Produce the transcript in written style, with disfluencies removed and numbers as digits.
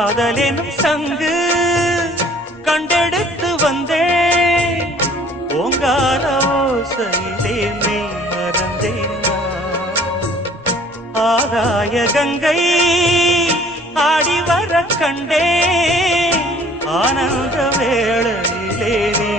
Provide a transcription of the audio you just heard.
காதலெனும் சங்கு கண்டெடுத்து வந்தேன் ஓங்கார ஓசையிலே மெய் மறந்தேன் ஆகாய கங்கை ஆடி வர கண்டேன் ஆனந்த வேளையிலே நீ